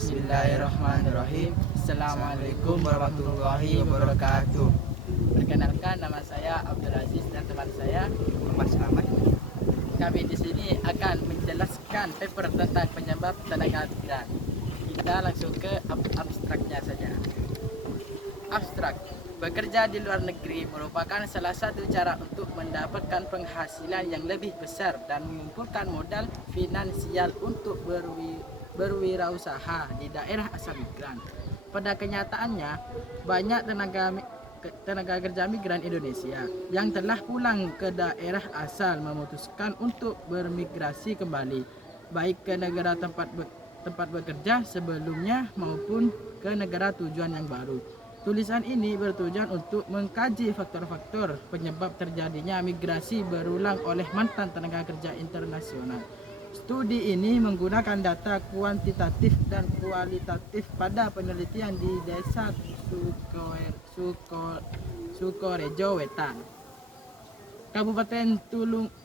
Bismillahirrahmanirrahim. Assalamualaikum warahmatullahi wabarakatuh. Perkenalkan, nama saya Abdul Aziz dan teman saya Muhammad Selamat. Kami di sini akan menjelaskan paper tentang penyebab tenaga migran. Kita langsung ke abstraknya saja. Abstrak. Bekerja di luar negeri merupakan salah satu cara untuk mendapatkan penghasilan yang lebih besar dan mengumpulkan modal finansial untuk berwirausaha di daerah asal migran. Pada kenyataannya, banyak tenaga kerja migran Indonesia yang telah pulang ke daerah asal memutuskan untuk bermigrasi kembali, baik ke negara tempat bekerja sebelumnya maupun ke negara tujuan yang baru. Tulisan ini bertujuan untuk mengkaji faktor-faktor penyebab terjadinya migrasi berulang oleh mantan tenaga kerja internasional. Studi ini menggunakan data kuantitatif dan kualitatif pada penelitian di Desa Sukorejo Wetan, Kabupaten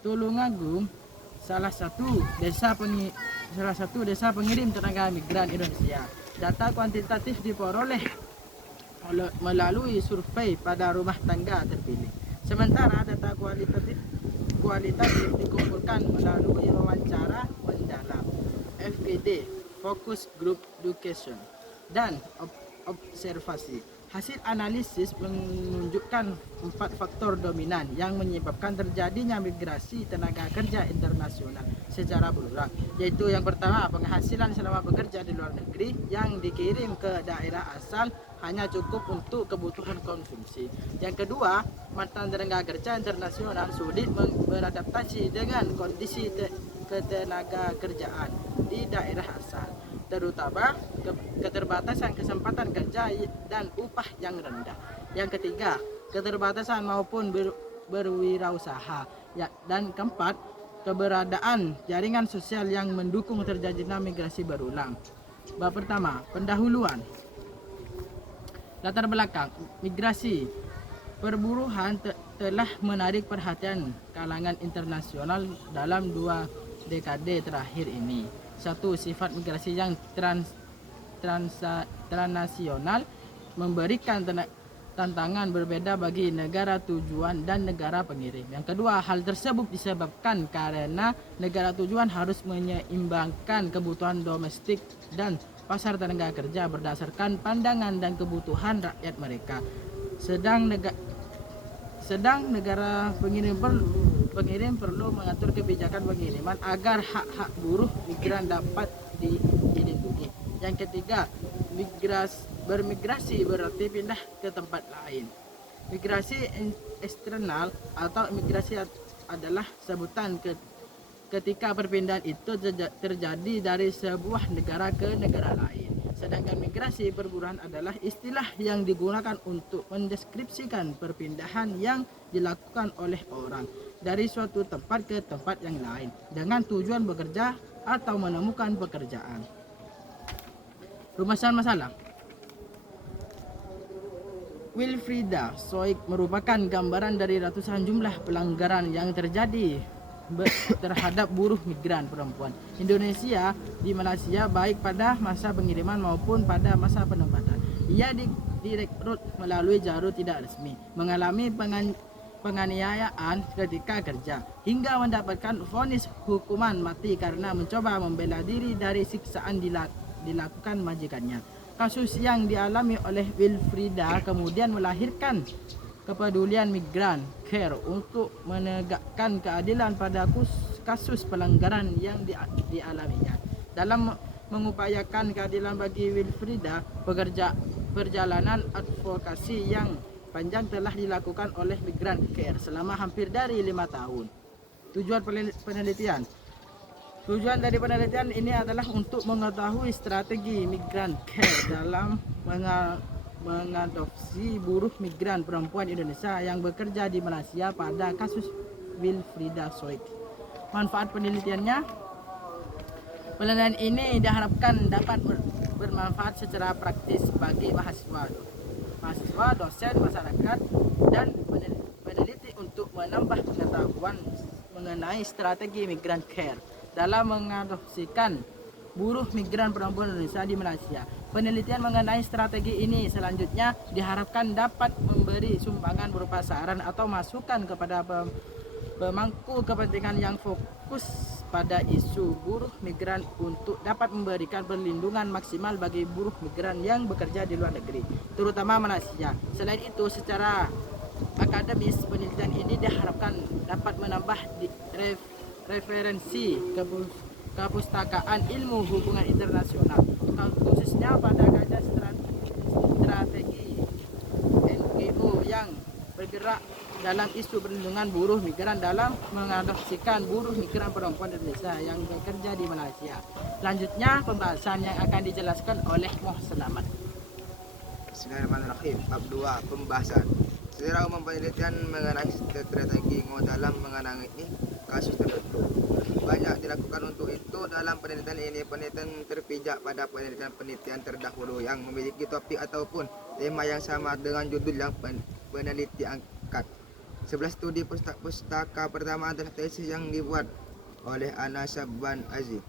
Tulungagung, salah satu desa pengirim tenaga migran Indonesia. Data kuantitatif diperoleh melalui survei pada rumah tangga terpilih. Sementara data kualitatif dikumpulkan melalui wawancara mendalam (FGD, Focus Group Education) dan observasi. Hasil analisis menunjukkan 4 faktor dominan yang menyebabkan terjadinya migrasi tenaga kerja internasional secara berulang, yaitu yang pertama, penghasilan selama bekerja di luar negeri yang dikirim ke daerah asal hanya cukup untuk kebutuhan konsumsi. Yang kedua, mantan tenaga kerja internasional sulit beradaptasi dengan kondisi ketenaga kerjaan di daerah asal, terutama keterbatasan kesempatan kerja dan upah yang rendah. Yang ketiga, keterbatasan maupun berwirausaha. Dan keempat, keberadaan jaringan sosial yang mendukung terjadinya migrasi berulang. Bab pertama, pendahuluan. Latar belakang migrasi. Perburuan telah menarik perhatian kalangan internasional dalam 2 dekade terakhir ini. Satu, sifat migrasi yang transnasional memberikan tantangan berbeda bagi negara tujuan dan negara pengirim. Yang kedua, hal tersebut disebabkan karena negara tujuan harus menyeimbangkan kebutuhan domestik dan pasar tenaga kerja berdasarkan pandangan dan kebutuhan rakyat mereka. Sedang negara pengirim perlu mengatur kebijakan pengiriman agar hak-hak buruh migran dapat dilindungi. Yang ketiga, bermigrasi berarti pindah ke tempat lain. Migrasi eksternal atau migrasi adalah sebutan ketika perpindahan itu terjadi dari sebuah negara ke negara lain. Sedangkan migrasi perburuan adalah istilah yang digunakan untuk mendeskripsikan perpindahan yang dilakukan oleh orang dari suatu tempat ke tempat yang lain dengan tujuan bekerja atau menemukan pekerjaan. Rumusan masalah. Wilfrida Soik merupakan gambaran dari ratusan jumlah pelanggaran yang terjadi terhadap buruh migran perempuan Indonesia di Malaysia, baik pada masa pengiriman maupun pada masa penempatan. Ia direkrut melalui jalur tidak resmi, mengalami penganiayaan ketika kerja, hingga mendapatkan vonis hukuman mati karena mencoba membela diri dari siksaan dilakukan majikannya. Kasus yang dialami oleh Wilfrida kemudian melahirkan kepedulian Migran Care untuk menegakkan keadilan pada kasus pelanggaran yang dialaminya. Dalam mengupayakan keadilan bagi Wilfrida, perjalanan advokasi yang panjang telah dilakukan oleh Migran Care selama hampir dari 5 tahun. Tujuan dari penelitian ini adalah untuk mengetahui strategi Migran Care dalam mengadopsi buruh migran perempuan Indonesia yang bekerja di Malaysia pada kasus Wilfrida Soik. Manfaat penelitiannya. Penelitian ini diharapkan dapat bermanfaat secara praktis bagi mahasiswa, dosen, masyarakat, dan peneliti untuk menambah pengetahuan mengenai strategi Migran Care dalam mengadopsikan buruh migran perempuan Indonesia di Malaysia. Penelitian mengenai strategi ini selanjutnya diharapkan dapat memberi sumbangan berupa saran atau masukan kepada pemangku kepentingan yang fokus pada isu buruh migran untuk dapat memberikan perlindungan maksimal bagi buruh migran yang bekerja di luar negeri, terutama Malaysia. Selain itu, secara akademis, penelitian ini diharapkan dapat menambah referensi kepustakaan ilmu hubungan internasional, khususnya pada kajian strategi NGO yang bergerak dalam isu perlindungan buruh migran dalam mengadopsikan buruh migran perempuan Indonesia yang bekerja di Malaysia. Selanjutnya pembahasan yang akan dijelaskan oleh Moh Selamat. Bismillahirrahmanirrahim. Bab 2, pembahasan. Secara umum penelitian mengenai strategi dalam menangani kasus tertentu banyak dilakukan. Untuk itu dalam penelitian ini penelitian terpijak pada penelitian terdahulu yang memiliki topik ataupun tema yang sama dengan judul yang peneliti angkat. 11 studi pustaka pertama adalah tesis yang dibuat oleh Ana Sabban Aziz,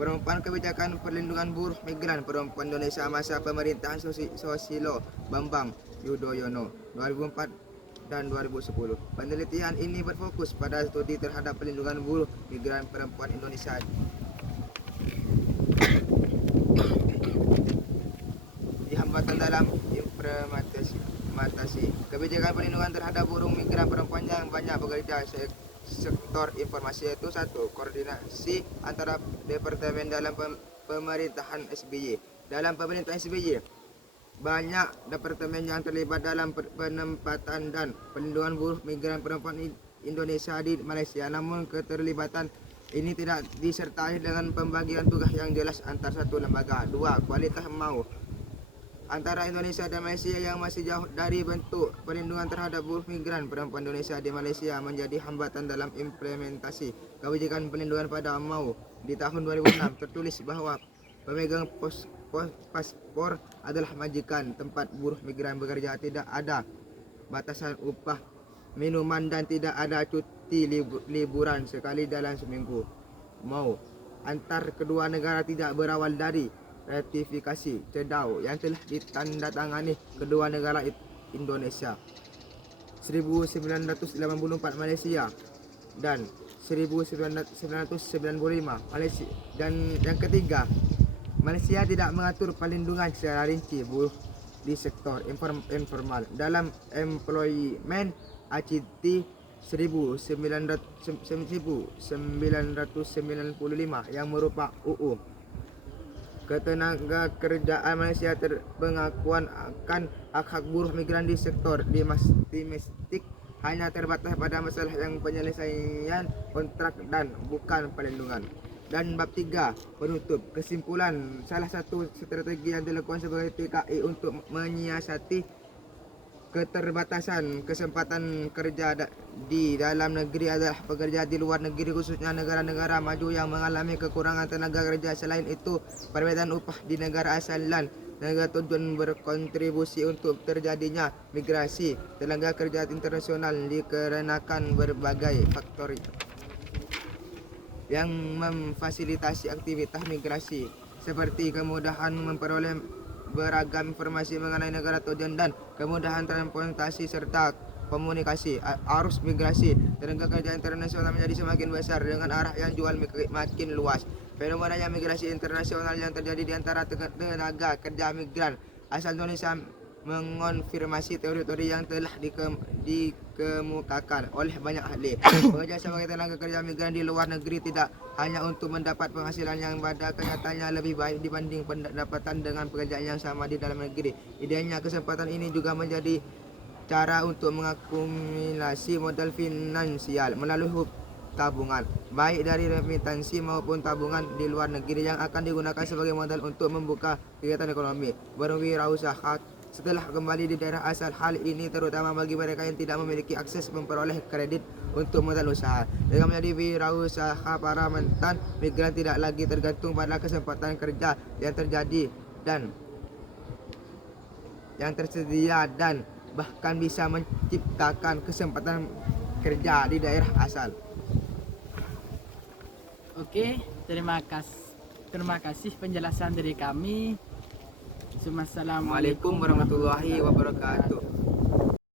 Perempuan Kebijakan Perlindungan Buruh Migran Perempuan Indonesia masa pemerintahan Susilo Bambang Yudhoyono 2004 dan 2010. Penelitian ini berfokus pada studi terhadap perlindungan buruh migran perempuan Indonesia di hambatan dalam implementasi kebijakan perlindungan terhadap buruh migran perempuan yang banyak bekerja sektor informasi, yaitu 1. Koordinasi antara departemen dalam pemerintahan SBY. Dalam pemerintahan SBY, banyak departemen yang terlibat dalam penempatan dan perlindungan buruh migran perempuan Indonesia di Malaysia. Namun keterlibatan ini tidak disertai dengan pembagian tugas yang jelas antar satu lembaga. 2. Kualitas mau antara Indonesia dan Malaysia yang masih jauh dari bentuk perlindungan terhadap buruh migran perempuan Indonesia di Malaysia menjadi hambatan dalam implementasi kebijakan perlindungan pada MAU. Di tahun 2006 tertulis bahwa pemegang paspor adalah majikan tempat buruh migran bekerja, tidak ada batasan upah minuman dan tidak ada cuti liburan sekali dalam seminggu. MAU antar kedua negara tidak berawal dari ratifikasi CEDAW yang telah ditandatangani kedua negara Indonesia 1984 Malaysia dan 1995 Malaysia. Dan yang ketiga, Malaysia tidak mengatur perlindungan secara rinci buruh di sektor informal dalam Employment Act 1995 yang merupakan UU Ketenaga Kerjaan Malaysia. Pengakuan akan hak-hak buruh migran di sektor domestik hanya terbatas pada masalah yang penyelesaian kontrak dan bukan perlindungan. Dan bab 3, penutup. Kesimpulan, salah satu strategi yang dilakukan sebagai TKI untuk menyiasati keterbatasan kesempatan kerja di dalam negeri adalah pekerja di luar negeri, khususnya negara-negara maju yang mengalami kekurangan tenaga kerja. Selain itu, perbedaan upah di negara asal dan negara tujuan berkontribusi untuk terjadinya migrasi tenaga kerja internasional dikarenakan berbagai faktor yang memfasilitasi aktivitas migrasi, seperti kemudahan memperoleh beragam informasi mengenai negara tujuan dan kemudahan transportasi serta komunikasi. Arus migrasi tenaga kerja internasional menjadi semakin besar dengan arah yang jual makin luas. Fenomena migrasi internasional yang terjadi di antara tenaga kerja migran asal Indonesia mengonfirmasi teori-teori yang telah dikemukakan oleh banyak ahli. Bekerja sebagai tenaga kerja migran di luar negeri tidak hanya untuk mendapat penghasilan yang pada kenyataannya lebih baik dibanding pendapatan dengan pekerjaan yang sama di dalam negeri. Idealnya kesempatan ini juga menjadi cara untuk mengakumulasi modal finansial melalui tabungan, baik dari remitansi maupun tabungan di luar negeri yang akan digunakan sebagai modal untuk membuka kegiatan ekonomi berwirausaha setelah kembali di daerah asal. Hal ini terutama bagi mereka yang tidak memiliki akses memperoleh kredit untuk modal usaha. Dengan menjadi wirausaha, para mantan migran tidak lagi tergantung pada kesempatan kerja yang terjadi dan yang tersedia, dan bahkan bisa menciptakan kesempatan kerja di daerah asal. Oke, Terima kasih penjelasan dari kami. Assalamualaikum Assalamualaikum warahmatullahi wabarakatuh.